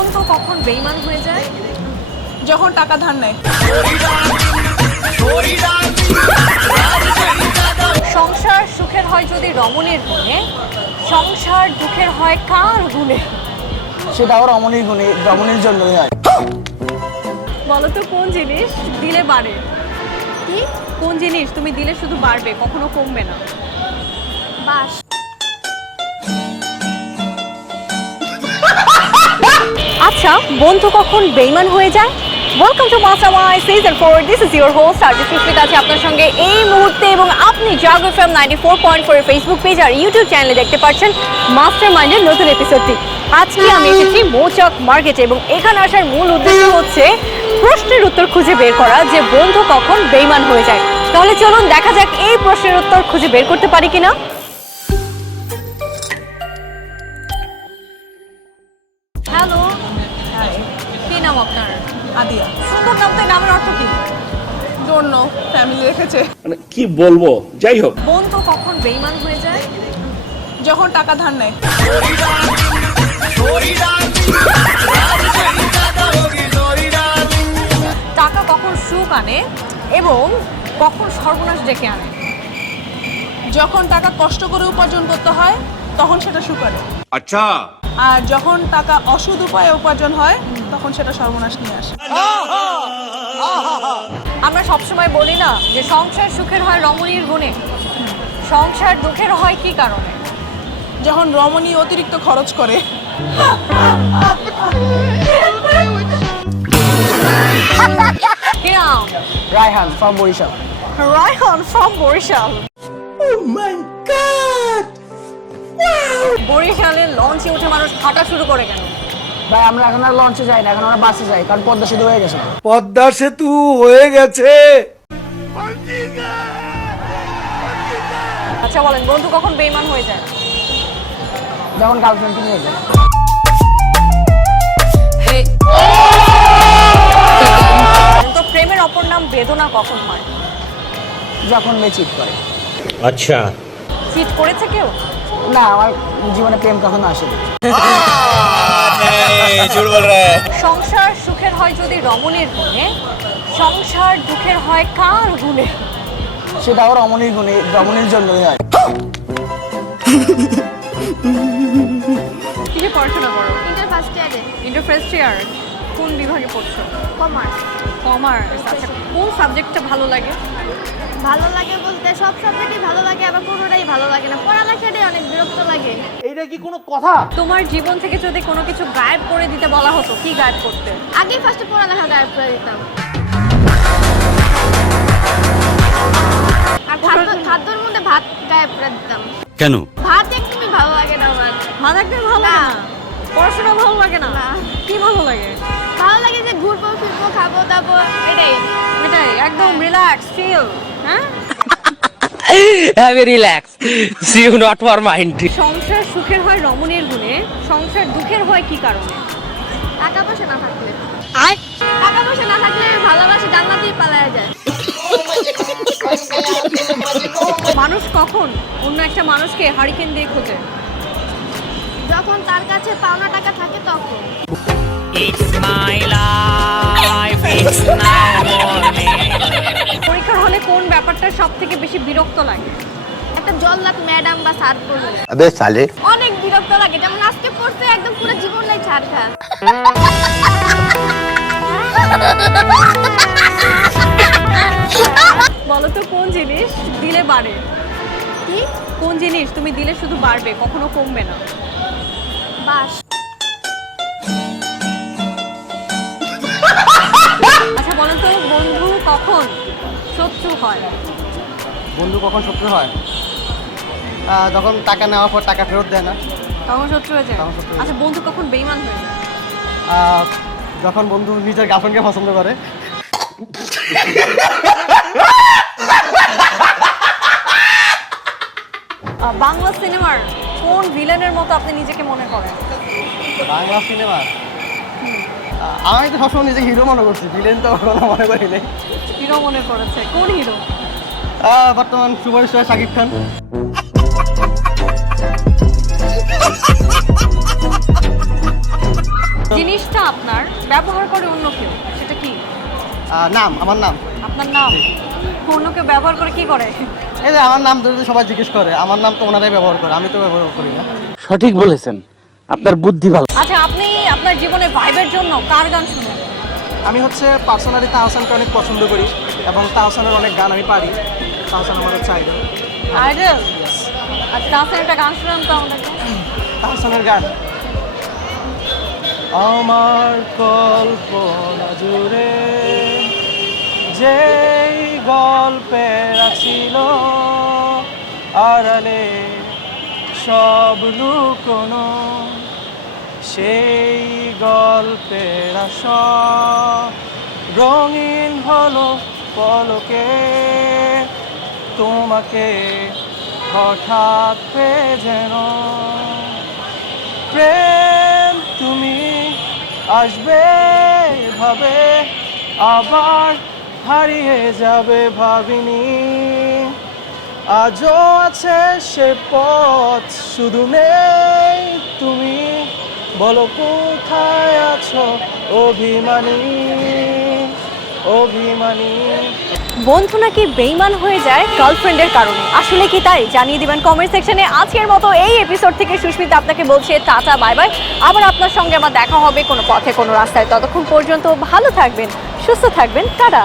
বন্ধু কখন বেঈমান হয়ে যায়? যখন টাকা ধার নেয়। সংসার সুখের হয় যদি রমণীর গুণে, সংসার দুঃখের হয় কার গুণে? সেটাও রমণীর গুণে, রমণীর জন্যই হয়। বলো তো কোন জিনিস দিলে বাড়ে? কি কোন জিনিস তুমি দিলে শুধু বাড়বে, কখনো কমবে না? বাস। আচ্ছা, বন্ধু কখন বেঈমান হয়ে যায়? Welcome to mastermind season 4। This is your host RJ Susmita আছে আপনার সঙ্গে এই মুহূর্তে, এবং আপনি জাগো এফএম 94.4 এর ফেসবুক পেজ আর ইউটিউব চ্যানেলে দেখতে পাচ্ছেন মাস্টারমাইন্ডের নতুন এপিসোডটি। আজকে আমি এসেছি মৌচাক মার্কেটে, এবং এখানে আসার মূল উদ্দেশ্য হচ্ছে প্রশ্নের উত্তর খুঁজে বের করা যে বন্ধু কখন বেঈমান হয়ে যায়। তাহলে চলুন দেখা যাক এই প্রশ্নের উত্তর খুঁজে বের করতে পারি কিনা। হ্যালো, কি নাম আপনার? আদিয়া। সুন্দর নাম, তো নামের অর্থ কি? জন্য ফ্যামিলি রেখেছে। মানে কি বলবো, যাই হোক। বন্ধু কখন বেঈমান হয়ে যায়? যখন টাকা ধার নেয়। টাকা কখন সুখ আনে এবং কখন সর্বনাশ ডেকে আনে? যখন টাকা কষ্ট করে উপার্জন করতে হয় তখন সেটা সুখ আনে। আচ্ছা। আর যখন টাকা অসৎ উপায়ে উপার্জন হয় তখন সেটা সর্বনাশ নিয়ে আসে। আমরা সবসময় বলি না যে সংসার সুখের হয় রমণীর গুণে, সংসার দুঃখের হয় কি কারণে? যখন রমণী অতিরিক্ত খরচ করে। কি নাম? রায়হান ফ্রম বরিশাল। রায়হান ফ্রম বরিশাল। বরিশালে লঞ্চে উঠে মানুষ হাঁটা শুরু করে কেন? ভাই আমরা এখন আর লঞ্চে যাই না, এখন আমরা বাসে যাই, কারণ পদ্মা সেতু হয়ে গেছে। পদ্মা সেতু হয়ে গেছে। আচ্ছা বলেন, বন্ধু কখন বেঈমান হয়ে যায়? যখন গার্লফ্রেন্ডকে নিয়ে যায়। তো প্রেমের অপর নাম বেদনা কখন হয়? যখন মেয়ে চিট করে। আচ্ছা। চিট করেছে কেউ? না, আমার জীবনে প্রেম কখনো আসেনি। সংসার সুখের হয় যদি রমণীর গুণে, সংসার দুঃখের হয় কার গুণে? সেটাও রমণীর গুণে, রমণীর জন্যই হয়। কিসে পড়াশোনা করো? ইন্টার ফার্স্ট ইয়ারে ইন্টার ফার্স্ট ইয়ার। কোন বিভাগে পড়ছো? কমার্স। কমার্স। আচ্ছা, কোন সাবজেক্টটা ভালো লাগে? ভালো লাগে বলতে সব সাবজেক্টই ভালো লাগে, আবার কোনোটাই ভালো লাগে না। পড়ালেখাটাই অনেক বিরক্ত লাগে। এইটা কি কোনো কথা? তোমার জীবন থেকে যদি কোনো কিছু গায়েব করে দিতে বলা হতো, কি গায়েব করতে? আগেই ফার্স্টে পড়ালেখা গায়েব করে দিতাম। আর খাদ্যর মধ্যে ভাত গায়েব করে দিতাম। কেন? ভাত একদমই ভালো লাগে না আমার। ভালো একদম ভালো লাগে না? পড়াশোনা ভালো লাগে না? না। কি ভালো লাগে? ভালো লাগে যে ঘুরবো ফিরবো খাবো দাবো, এটাই। এটাই একদম রিল্যাক্স চিল। হ্যাঁ, Have a relax. See you not for mind. সংসার সুখের হয় রমণীর গুণে, সংসার দুঃখের হয় কি কারণে? টাকা পয়সা না থাকলে। টাকা পয়সা না থাকলে ভালোবাসা জান্নাতেই পালায়া যায়। মানুষ কখন অন্য একটা মানুষকে হারিকেন দিয়ে খোঁজে? যখন তার কাছে পাওনা টাকা থাকে তখন। পরীক্ষার হলে কোন ব্যাপারটা সব থেকে বেশি বিরক্ত লাগে? একটা জল্লাদ ম্যাডাম বা স্যার পড়লে अबे साले অনেক বিরক্ত লাগে। যেমন আজকে পড়তে একদম পুরো জীবনটাই ছাড়খা। বলো তো কোন জিনিস দিলে বাড়ে? কি? কোন জিনিস তুমি দিলে শুধু বাড়বে, কখনো কমবে না? বাস। আচ্ছা বলো তো, বন্ধু কখন শত্রু হয়? বন্ধু কখন শত্রু হয়? যখন টাকা নেওয়ার পর টাকা ফেরত দেয় না। তখন শত্রু হয়ে যায়? তখন শত্রু হয়ে যায়। আচ্ছা, বন্ধু কখন বেঈমান হয়ে যায়? যখন বন্ধু নিজের গার্লফ্রেন্ডকে পছন্দ করে। বাংলা সিনেমার কোন ভিলেনের মতো আপনি নিজেকে মনে করেন? বাংলা সিনেমা আমি তো সবসময় নিজেকে হিরো মনে করছি, ভিলেন তো কখনো মনে করি নাই। হিরো মনে করেছে? কোন হিরো? বর্তমান সুপারস্টার শাকিব খান। কি জিনিসটা আপনার ব্যবহার করে অন্য কেউ, সেটা কি? নাম, আমার নাম। আপনার নাম অন্য কেউ ব্যবহার করে কি করে? এই যে আমার নাম যদি সবাই জিজ্ঞেস করে, আমার নাম তো ওনারাই ব্যবহার করে, আমি তো ব্যবহার করি না। সঠিক বলেছেন, আপনার বুদ্ধি ভালো। আচ্ছা, আপনি আপনার জীবনে ভাইবের জন্য কার গান শুনেন? আমি হচ্ছে পার্সোনালি তাহসানকে অনেক পছন্দ করি এবং তাহসানের অনেক গান আমি পারি। তাহসান আমার হচ্ছে আইডল। আইডল? আচ্ছা, তাহসানের একটা গান শুনান তো আমাদেরকে। তাহসানের গান। আমার কল্পনা জুড়ে যেই গল্পের ছিল আড়ালে সব লুকোনো, সেই গল্পের আসর রঙিন হলো পলকে তোমাকে হঠাৎ পেয়ে যেন। প্রেম তুমি আসবে ভাবে আবার হারিয়ে যাবে ভাবিনি, আজও আছে সে পথ শুধু নেই তুমি, বলো কোথায় আছো অভিমানী অভিমানী। বন্ধু নাকি বেইমান হয়ে যায় গার্লফ্রেন্ডের কারণে, আসলে কি তাই? জানিয়ে দিবেন কমেন্ট সেকশনে। আজকের মতো এই এপিসোড থেকে সুস্মিতা আপনাকে বলছে টাটা বাই বাই। আবার আপনার সঙ্গে আমার দেখা হবে কোনো পথে কোনো রাস্তায়। ততক্ষণ পর্যন্ত ভালো থাকবেন, সুস্থ থাকবেন, টাটা।